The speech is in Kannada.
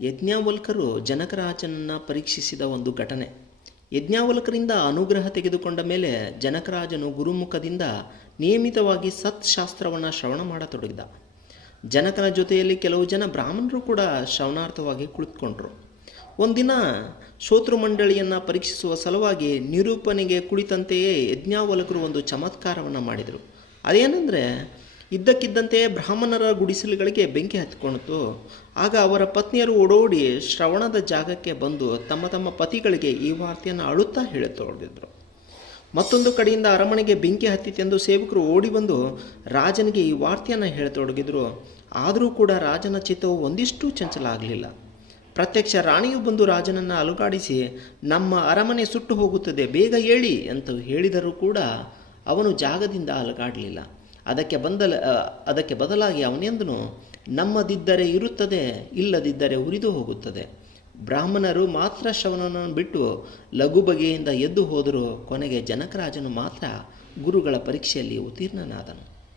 ಯಜ್ಞಾವಲ್ಕರು ಜನಕರಾಜನನ್ನು ಪರೀಕ್ಷಿಸಿದ ಒಂದು ಘಟನೆ. ಯಜ್ಞಾವಲ್ಕರಿಂದ ಅನುಗ್ರಹ ತೆಗೆದುಕೊಂಡ ಮೇಲೆ ಜನಕರಾಜನು ಗುರುಮುಖದಿಂದ ನಿಯಮಿತವಾಗಿ ಸತ್ಶಾಸ್ತ್ರವನ್ನು ಶ್ರವಣ ಮಾಡತೊಡಗಿದ. ಜನಕನ ಜೊತೆಯಲ್ಲಿ ಕೆಲವು ಜನ ಬ್ರಾಹ್ಮಣರು ಕೂಡ ಶ್ರವಣಾರ್ಥವಾಗಿ ಕುಳಿತುಕೊಂಡ್ರು. ಒಂದಿನ ಶೋತೃ ಮಂಡಳಿಯನ್ನು ಪರೀಕ್ಷಿಸುವ ಸಲುವಾಗಿ ನಿರೂಪಣೆಗೆ ಕುಳಿತಂತೆಯೇ ಯಜ್ಞಾವಲಕರು ಒಂದು ಚಮತ್ಕಾರವನ್ನು ಮಾಡಿದರು. ಅದೇನೆಂದರೆ ಇದ್ದಕ್ಕಿದ್ದಂತೆಯೇ ಬ್ರಾಹ್ಮಣರ ಗುಡಿಸಲುಗಳಿಗೆ ಬೆಂಕಿ ಹತ್ತಿಕೊಂಡಿತು ಆಗ ಅವರ ಪತ್ನಿಯರು ಓಡೋಡಿ ಶ್ರವಣದ ಜಾಗಕ್ಕೆ ಬಂದು ತಮ್ಮ ತಮ್ಮ ಪತಿಗಳಿಗೆ ಈ ವಾರ್ತೆಯನ್ನು ಅಳುತ್ತಾ ಹೇಳತೊಡಗಿದ್ರು ಮತ್ತೊಂದು ಕಡೆಯಿಂದ ಅರಮನೆಗೆ ಬೆಂಕಿ ಹತ್ತಿತೆಂದು ಸೇವಕರು ಓಡಿ ಬಂದು ರಾಜನಿಗೆ ಈ ವಾರ್ತೆಯನ್ನು ಹೇಳತೊಡಗಿದ್ರು ಆದರೂ ಕೂಡ ರಾಜನ ಚಿತ್ತವು ಒಂದಿಷ್ಟು ಚಂಚಲ ಆಗಲಿಲ್ಲ ಪ್ರತ್ಯಕ್ಷ ರಾಣಿಯು ಬಂದು ರಾಜನನ್ನು ಅಲುಗಾಡಿಸಿ, ನಮ್ಮ ಅರಮನೆ ಸುಟ್ಟು ಹೋಗುತ್ತದೆ, ಬೇಗ ಹೇಳಿ ಅಂತ ಹೇಳಿದರೂ ಕೂಡ ಅವನು ಜಾಗದಿಂದ ಅಲುಗಾಡಲಿಲ್ಲ. ಅದಕ್ಕೆ ಬಂದಲ ಅದಕ್ಕೆ ಬದಲಾಗಿ ಅವನೆಂದನು, ನಮ್ಮದಿದ್ದರೆ ಇರುತ್ತದೆ, ಇಲ್ಲದಿದ್ದರೆ ಉರಿದು ಹೋಗುತ್ತದೆ. ಬ್ರಾಹ್ಮಣರು ಮಾತ್ರ ಶವನನ್ನು ಬಿಟ್ಟು ಲಘು ಬಗೆಯಿಂದ ಎದ್ದು ಹೋದರೂ ಕೊನೆಗೆ ಜನಕರಾಜನು ಮಾತ್ರ ಗುರುಗಳ ಪರೀಕ್ಷೆಯಲ್ಲಿ ಉತ್ತೀರ್ಣನಾದನು.